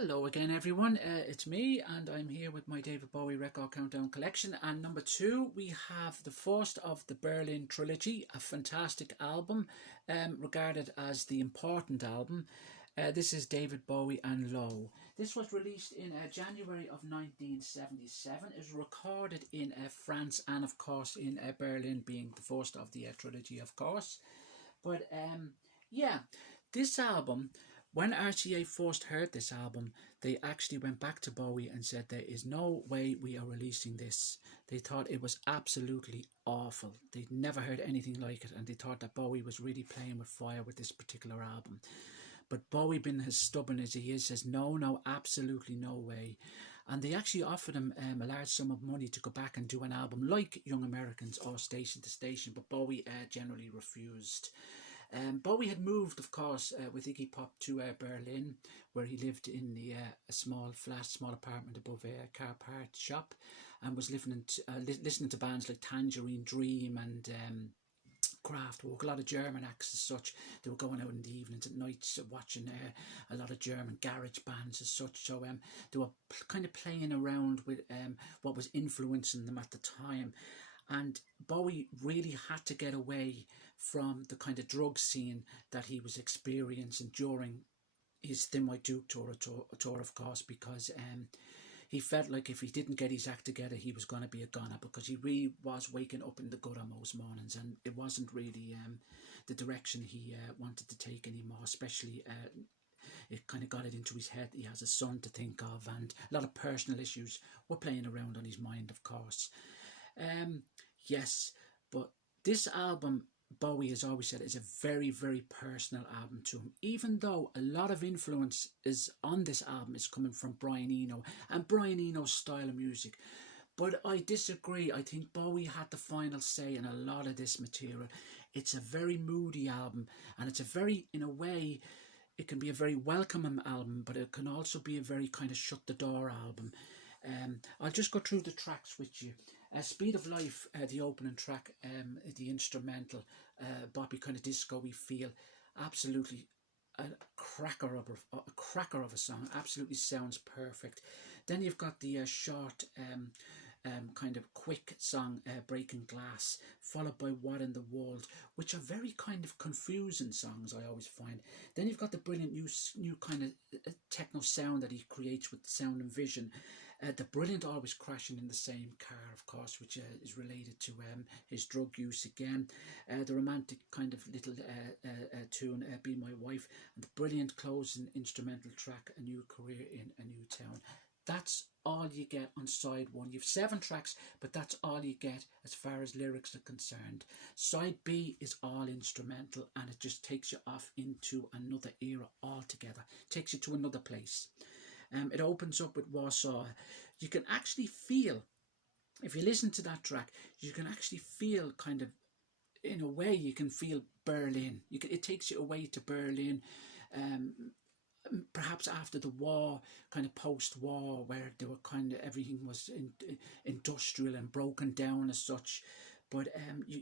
Hello again everyone, it's me and I'm here with my David Bowie Record Countdown collection, and number 2 we have the first of the Berlin trilogy, a fantastic album, regarded as the important album. This is David Bowie and Low. This was released in January of 1977. It was recorded in France and of course in Berlin, being the first of the trilogy of course. But yeah, this album, when RCA first heard this album, they actually went back to Bowie and said there is no way we are releasing this. They thought it was absolutely awful. They'd never heard anything like it, and they thought that Bowie was really playing with fire with this particular album. But Bowie, being as stubborn as he is, says no, absolutely no way. And they actually offered him a large sum of money to go back and do an album like Young Americans or Station to Station, but Bowie generally refused. Bowie had moved, of course, with Iggy Pop to Berlin, where he lived in a small apartment above a car part shop, and was listening to bands like Tangerine Dream and Kraftwerk, a lot of German acts as such. They were going out in the evenings at nights watching a lot of German garage bands as such. So they were kind of playing around with what was influencing them at the time. And Bowie really had to get away from the kind of drug scene that he was experiencing during his Thin White Duke tour, of course, because he felt like if he didn't get his act together, he was going to be a goner, because he really was waking up in the gutter most mornings, and it wasn't really the direction he wanted to take anymore, especially it kind of got it into his head. He has a son to think of, and a lot of personal issues were playing around on his mind, of course. Yes, but this album, Bowie has always said, is a very, very personal album to him, even though a lot of influence is on this album is coming from Brian Eno and Brian Eno's style of music. But I disagree. I think Bowie had the final say in a lot of this material. It's a very moody album, and it's a very, in a way, it can be a very welcoming album, but it can also be a very kind of shut the door album. I'll just go through the tracks with you. Speed of Life, the opening track, the instrumental, Bobby kind of disco-y feel, absolutely a cracker of a song, absolutely sounds perfect. Then you've got the short kind of quick song, Breaking Glass, followed by What in the World, which are very kind of confusing songs, I always find. Then you've got the brilliant new kind of techno sound that he creates with Sound and Vision. The brilliant Always Crashing in the Same Car, of course, which is related to his drug use again. The romantic kind of little tune, Be My Wife, and the brilliant closing instrumental track, A New Career in a New Town. That's all you get on side 1. You've 7 tracks, but that's all you get as far as lyrics are concerned. Side B is all instrumental, and it just takes you off into another era altogether. Takes you to another place. It opens up with Warsaw. You can actually feel, if you listen to that track, you can actually feel kind of, in a way, you can feel Berlin. It takes you away to Berlin. Perhaps after the war, kind of post-war, where they were kind of, everything was industrial and broken down as such. But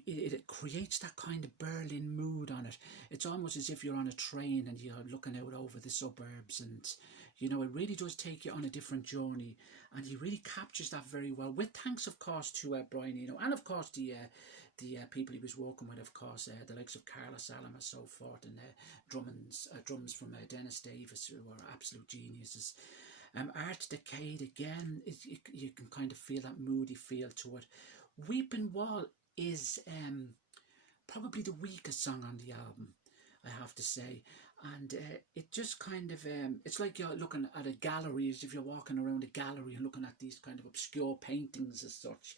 it creates that kind of Berlin mood on it. It's almost as if you're on a train and you're looking out over the suburbs, and you know, it really does take you on a different journey, and he really captures that very well, with thanks of course to Brian Eno, and of course the people he was working with, of course, the likes of Carlos Allen and so forth, and drums from Dennis Davis, who are absolute geniuses. Art Decade again, you can kind of feel that moody feel to it. Weeping Wall is probably the weakest song on the album, I have to say, and it just kind of it's like you're looking at a gallery, as if you're walking around a gallery and looking at these kind of obscure paintings as such.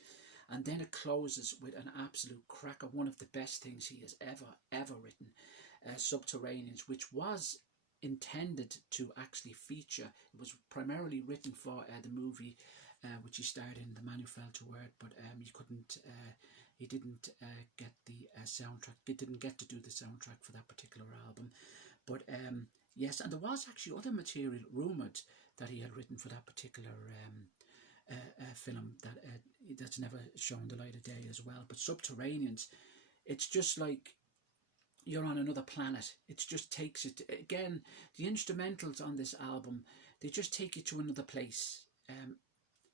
And then it closes with an absolute cracker, one of the best things he has ever written, Subterraneans, which was intended to actually feature. It was primarily written for the movie which he starred in, The Man Who Fell to Earth, but he didn't get the soundtrack. He didn't get to do the soundtrack for that particular album. But yes, and there was actually other material rumoured that he had written for that particular film that's never shown the light of day as well. But Subterraneans, it's just like you're on another planet. It just takes it again. The instrumentals on this album, they just take you to another place.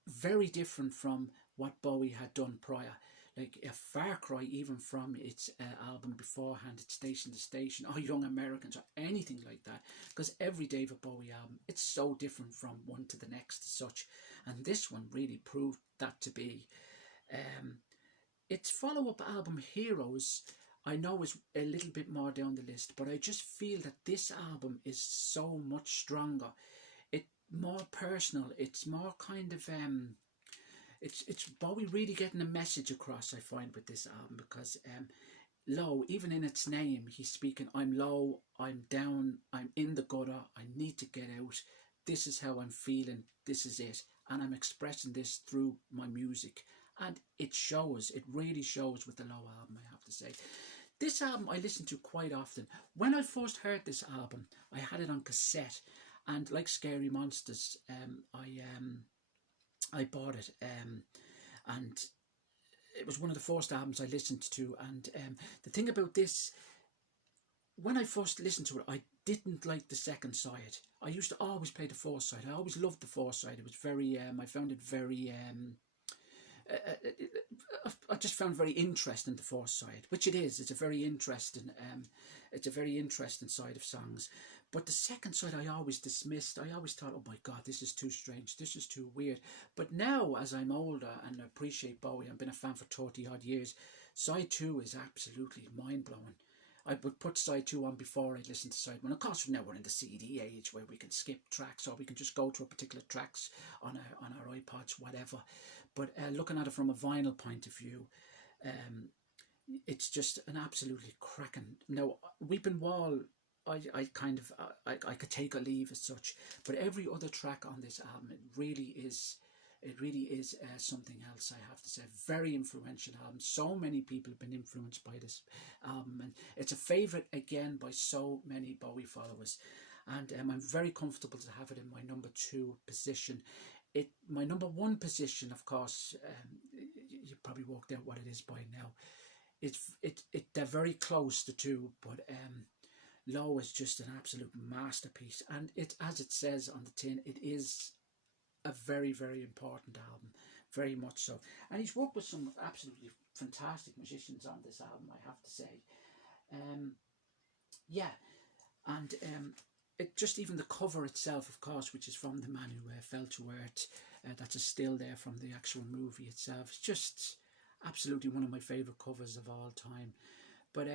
Very different from what Bowie had done prior. Like a far cry even from its album beforehand, its Station to Station, or Young Americans, or anything like that. Because every David Bowie album, it's so different from one to the next as such. And this one really proved that to be. Its follow-up album, Heroes, I know is a little bit more down the list, but I just feel that this album is so much stronger. It's more personal. It's more kind of it's Bowie really getting a message across, I find, with this album, because low, even in its name, he's speaking, I'm low, I'm down, I'm in the gutter, I need to get out, this is how I'm feeling, this is it, and I'm expressing this through my music. And it shows, it really shows with the Low album, I have to say. This album I listen to quite often. When I first heard this album, I had it on cassette, and like Scary Monsters, I bought it, and it was one of the first albums I listened to. And the thing about this, when I first listened to it, I didn't like the second side. I used to always play the first side. I always loved the first side. It was very, I found it very, I just found very interesting the first side, which it is. It's a very interesting, side of songs. But the second side I always dismissed. I always thought, oh my God, this is too strange. This is too weird. But now, as I'm older and appreciate Bowie, I've been a fan for 30 odd years, side 2 is absolutely mind-blowing. I would put side 2 on before I listen to side 1. Of course, now we're in the CD age where we can skip tracks, or we can just go to a particular tracks on our iPods, whatever. But looking at it from a vinyl point of view, it's just an absolutely cracking. Now, Weeping Wall, I could take or leave as such, but every other track on this album, it really is something else, I have to say. Very influential album. So many people have been influenced by this album, and it's a favourite again by so many Bowie followers. And I'm very comfortable to have it in my number 2 position. My number 1 position, of course, you probably worked out what it is by now. They're very close, the two, but Low is just an absolute masterpiece, and it, as it says on the tin, it is a very, very important album, very much so. And he's worked with some absolutely fantastic musicians on this album, I have to say. It just, even the cover itself, of course, which is from The Man Who Fell to Earth, that's a still there from the actual movie itself. It's just absolutely one of my favourite covers of all time. But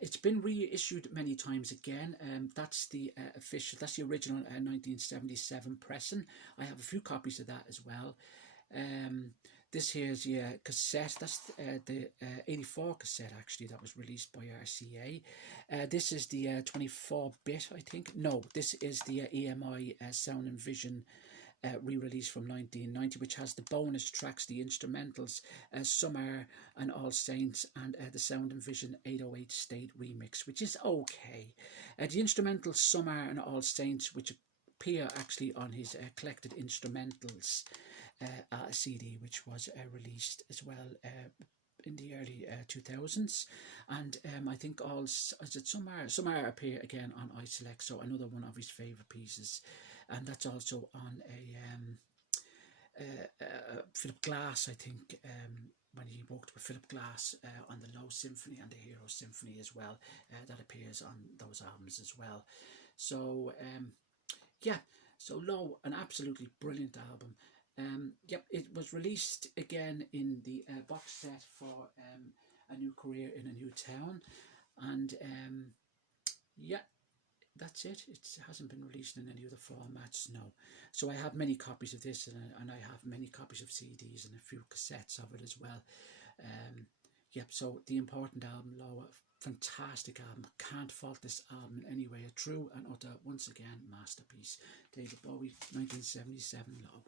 it's been reissued many times again. That's the that's the original 1977 pressing. I have a few copies of that as well. This here's the cassette. That's the 84 cassette, actually, that was released by RCA. This is the 24-bit, I think. No, this is the EMI Sound and Vision re-release from 1990, which has the bonus tracks, the instrumentals, Summer and All Saints, and the Sound and Vision 808 State remix, which is okay. The instrumentals Summer and All Saints, which appear actually on his collected instrumentals CD, which was released as well in the early 2000s, and I think Summer appear again on I Select, so another one of his favourite pieces. And that's also on a Philip Glass, I think, when he worked with Philip Glass on the Low Symphony and the Hero Symphony as well. That appears on those albums as well. So, so Low, an absolutely brilliant album. It was released again in the box set for A New Career in a New Town. And, that's it. It hasn't been released in any other formats, no. So I have many copies of this, and I have many copies of CDs and a few cassettes of it as well. So the important album, Low, fantastic album. Can't fault this album in any way. A true and utter, once again, masterpiece. David Bowie, 1977, Low.